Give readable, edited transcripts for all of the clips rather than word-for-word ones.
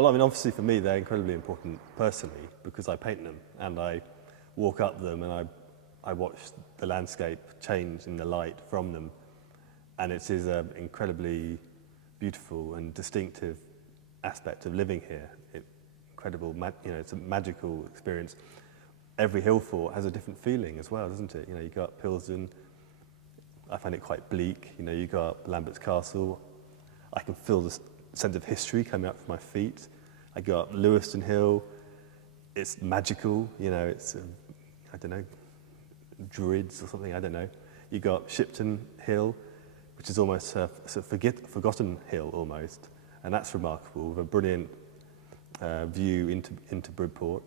Well, I mean, obviously for me, they're incredibly important personally because I paint them and I walk up them and I watch the landscape change in the light from them. And it is an incredibly beautiful and distinctive aspect of living here. It's a magical experience. Every hill fort has a different feeling as well, doesn't it? You go up Pilsen, I find it quite bleak. You go up Lambert's Castle, I can feel the sense of history coming up from my feet. I go up Lewiston Hill, it's magical, it's, I don't know, Druids or something, I don't know. You go up Shipton Hill, which is almost a forgotten hill almost, and that's remarkable, with a brilliant view into Bridport.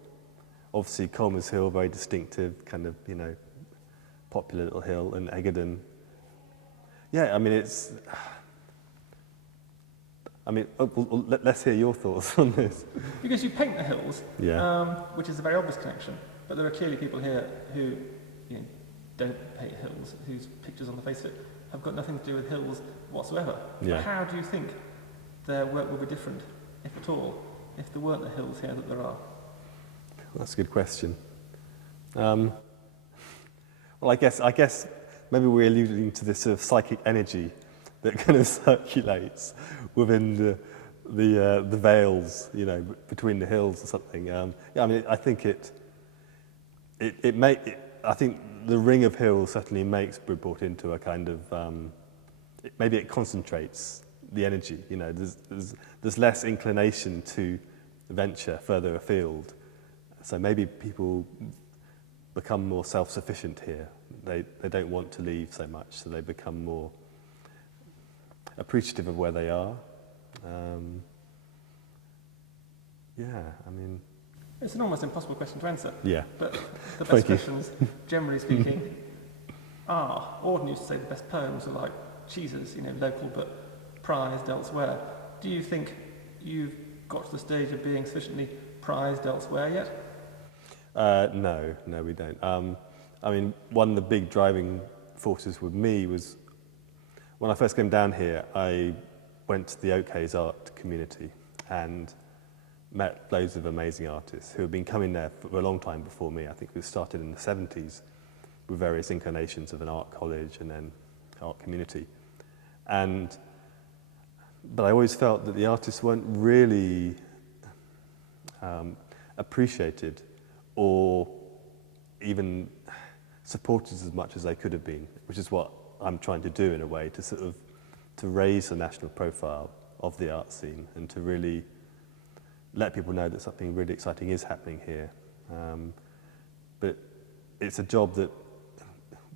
Obviously Colmers Hill, very distinctive, kind of, popular little hill, and Egerton. Yeah, I mean, let's hear your thoughts on this. Because you paint the hills, yeah. Which is a very obvious connection, but there are clearly people here who don't paint hills, whose pictures on the face of it have got nothing to do with hills whatsoever. Yeah. But how do you think their work will be different, if at all, if there weren't the hills here that there are? That's a good question. Well, I guess maybe we're alluding to this sort of psychic energy that kind of circulates within the veils, between the hills or something. I think I think the ring of hills certainly makes Bridport into a kind of maybe it concentrates the energy. There's less inclination to venture further afield, so maybe people become more self-sufficient here. They don't want to leave so much, so they become more appreciative of where they are. It's an almost impossible question to answer. Yeah. But the best questions, generally speaking, are, Auden used to say the best poems are like cheeses, local but prized elsewhere. Do you think you've got to the stage of being sufficiently prized elsewhere yet? No, we don't. One of the big driving forces with me was when I first came down here, I went to the Oak Haze art community and met loads of amazing artists who had been coming there for a long time before me. I think we started in the 70s with various incarnations of an art college and then art community. But I always felt that the artists weren't really appreciated or even supported as much as they could have been, which is what I'm trying to do in a way, to raise the national profile of the art scene and to really let people know that something really exciting is happening here. But it's a job that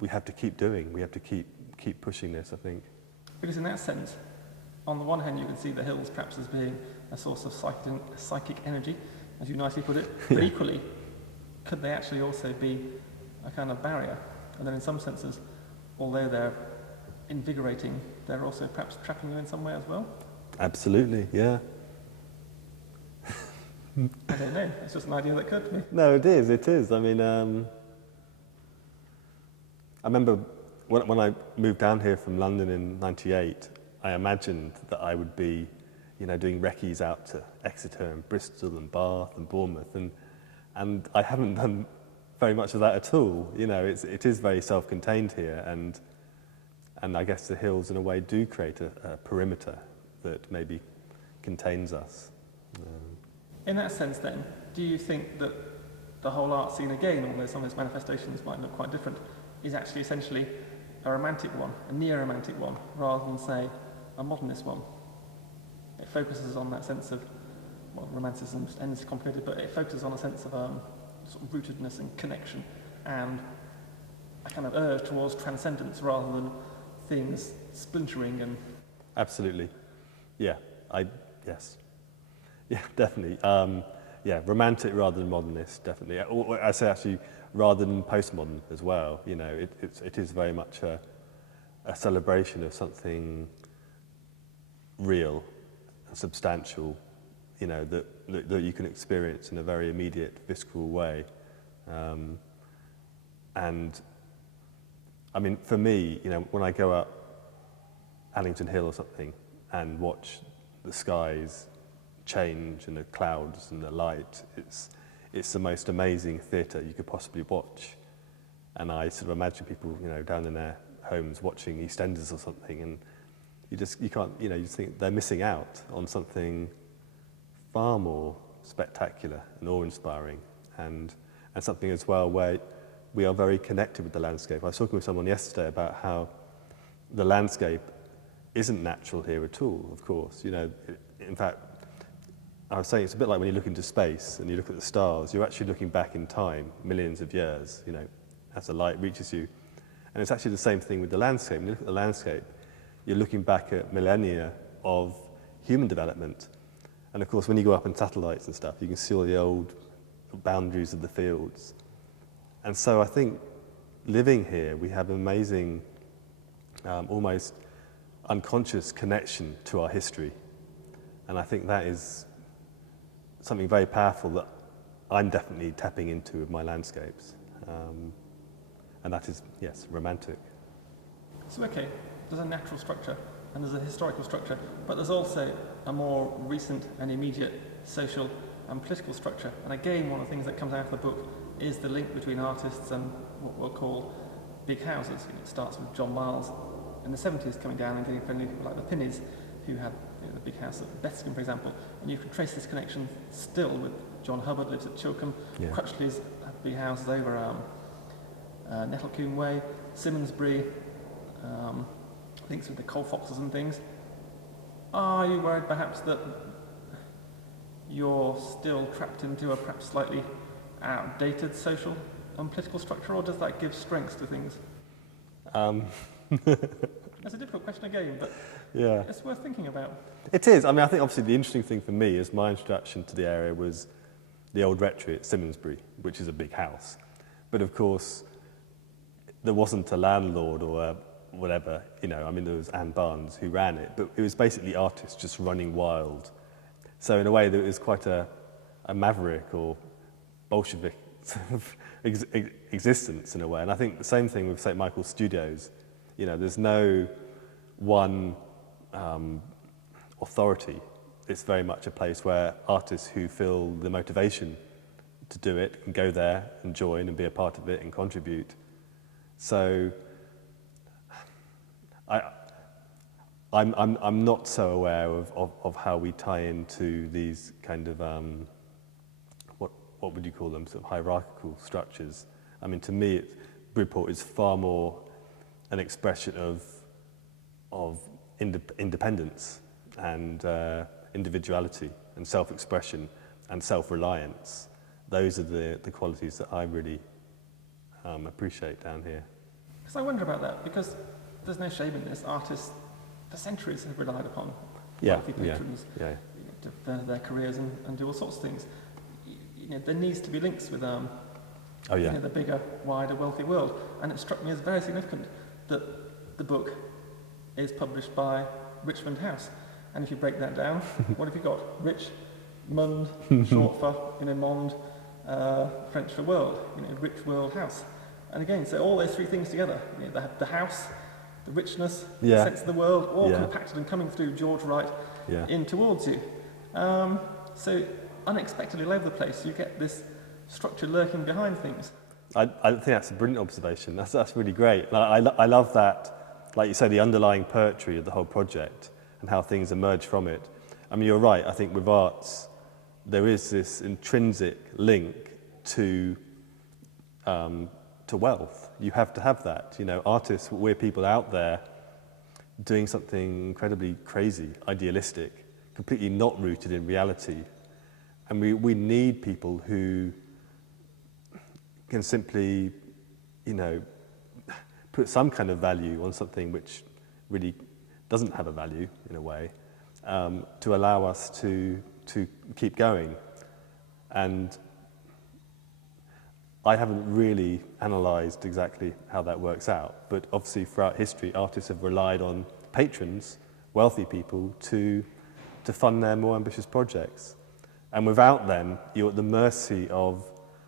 we have to keep doing. We have to keep pushing this, I think. Because in that sense, on the one hand, you can see the hills perhaps as being a source of psychic energy, as you nicely put it, but equally, could they actually also be a kind of barrier? And then in some senses, although they're invigorating, they're also perhaps trapping you in some way as well? Absolutely, yeah. I don't know, it's just an idea that occurred to me. No, it is. I remember when I moved down here from London in '98, I imagined that I would be, doing recce's out to Exeter and Bristol and Bath and Bournemouth, and I haven't done very much of that at all. It is very self-contained here, and I guess the hills in a way do create a perimeter that maybe contains us. In that sense then, do you think that the whole art scene again, although some of its manifestations might look quite different, is actually essentially a romantic one, a neo-romantic one, rather than, say, a modernist one? It focuses on that sense of, romanticism ends complicated, but it focuses on a sense of sort of rootedness and connection, and a kind of urge towards transcendence rather than things splintering and... Absolutely. Yeah, yes. Yeah, definitely. Romantic rather than modernist, definitely. Or I say actually rather than postmodern as well. It is very much a celebration of something real and substantial, that you can experience in a very immediate, visceral way. For me, when I go up Allington Hill or something and watch the skies change and the clouds and the light. It's the most amazing theatre you could possibly watch. And I sort of imagine people, down in their homes watching EastEnders or something, and you can't, you just think they're missing out on something far more spectacular and awe-inspiring, and something as well where we are very connected with the landscape. I was talking with someone yesterday about how the landscape isn't natural here at all, of course. In fact, I was saying it's a bit like when you look into space and you look at the stars, you're actually looking back in time, millions of years, as the light reaches you. And it's actually the same thing with the landscape. When you look at the landscape, you're looking back at millennia of human development. And of course, when you go up in satellites and stuff, you can see all the old boundaries of the fields. And so I think living here, we have an amazing, almost unconscious connection to our history. And I think that is something very powerful that I'm definitely tapping into with my landscapes. And that is, yes, romantic. So, okay, there's a natural structure and there's a historical structure, but there's also a more recent and immediate social and political structure. And again, one of the things that comes out of the book is the link between artists and what we'll call big houses. It starts with John Miles in the 70s coming down and getting friendly with people like the Pinneys, who had the big house at Bethscombe, for example. And you can trace this connection still with John Hubbard lives at Chilcombe, Crutchley's had big houses over Nettlecombe Way, Simmonsbury, links with the coal foxes and things. Are you worried perhaps that you're still trapped into a perhaps slightly outdated social and political structure, or does that give strength to things? That's a difficult question again, but it's worth thinking about. It is. I think obviously the interesting thing for me is my introduction to the area was the old rectory at Simmonsbury, which is a big house. But of course, there wasn't a landlord or whatever, there was Anne Barnes who ran it, but it was basically artists just running wild. So in a way, there was quite a maverick or Bolshevik sort of existence in a way. And I think the same thing with St. Michael's Studios. There's no one authority. It's very much a place where artists who feel the motivation to do it can go there and join and be a part of it and contribute. So I'm not so aware of how we tie into these kind of what would you call them, sort of hierarchical structures. To me, Bridport is far more an expression of independence and individuality and self-expression and self-reliance. Those are the qualities that I really appreciate down here. Because I wonder about that, because there's no shame in this. Artists for centuries have relied upon wealthy patrons to further their careers and do all sorts of things. There needs to be links with the bigger, wider, wealthy world. And it struck me as very significant that the book is published by Richmond House. And if you break that down, what have you got? Rich, Mund, short for, Mond, French for world, Rich World House. And again, so all those three things together, the house, the richness, the sense of the world, all compacted and coming through George Wright in towards you. So unexpectedly all over the place, you get this structure lurking behind things. I think that's a brilliant observation. That's really great. I love that, like you say, the underlying poetry of the whole project and how things emerge from it. You're right. I think with arts, there is this intrinsic link to wealth. You have to have that. Artists, we're people out there doing something incredibly crazy, idealistic, completely not rooted in reality. And we need people who can simply, put some kind of value on something which really doesn't have a value, in a way, to allow us to keep going. And I haven't really analysed exactly how that works out, but obviously throughout history, artists have relied on patrons, wealthy people, to fund their more ambitious projects. And without them, you're at the mercy of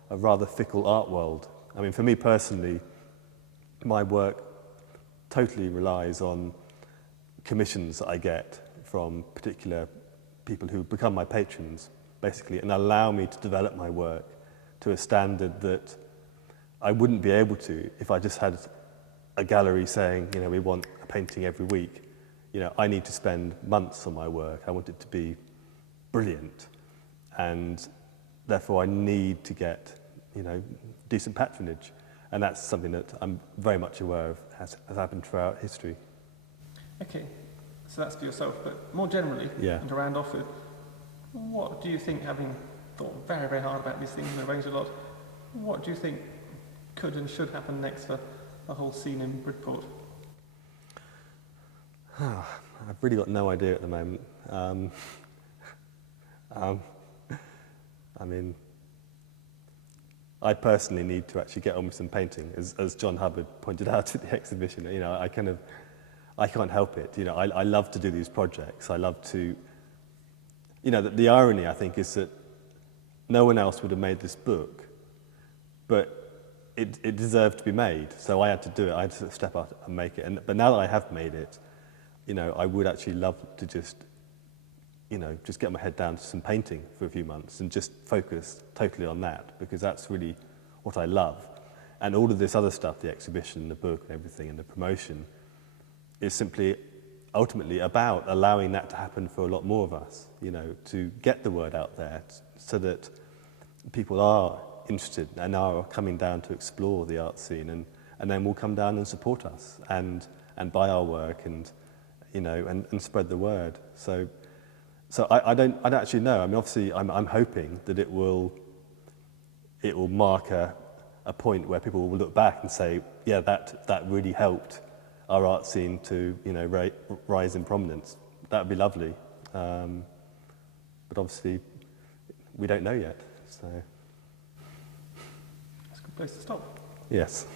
a rather fickle art world. For me personally, my work totally relies on commissions that I get from particular people who become my patrons, basically, and allow me to develop my work to a standard that I wouldn't be able to if I just had a gallery saying, you know, we want a painting every week. You know, I need to spend months on my work. I want it to be brilliant. And therefore I need to get, you know, decent patronage. And that's something that I'm very much aware of has happened throughout history. Okay, so that's for yourself, but more generally, Yeah. and to round off with, what do you think, having thought very, very hard about these things and arranged a lot, what do you think could and should happen next for the whole scene in Bridport? I've really got no idea at the moment. I mean, I personally need to actually get on with some painting, as John Hubbard pointed out at the exhibition. You know, I can't help it. You know, I love to do these projects. I love to, you know, the irony, I think, is that no one else would have made this book, but it deserved to be made. So I had to do it. I had to step up and make it. But now that I have made it, you know, I would actually love to just, you know, just get my head down to some painting for a few months and just focus totally on that, because that's really what I love. And all of this other stuff, the exhibition, the book and everything, and the promotion, is simply ultimately about allowing that to happen for a lot more of us, you know, to get the word out there so that people are interested and are coming down to explore the art scene, and then will come down and support us and buy our work and, you know, and spread the word. So I don't actually know. I mean, obviously, I'm hoping that it will mark a point where people will look back and say, yeah, that really helped our art scene to, you know, rise in prominence. That would be lovely. But obviously, we don't know yet. So That's a good place to stop. yes.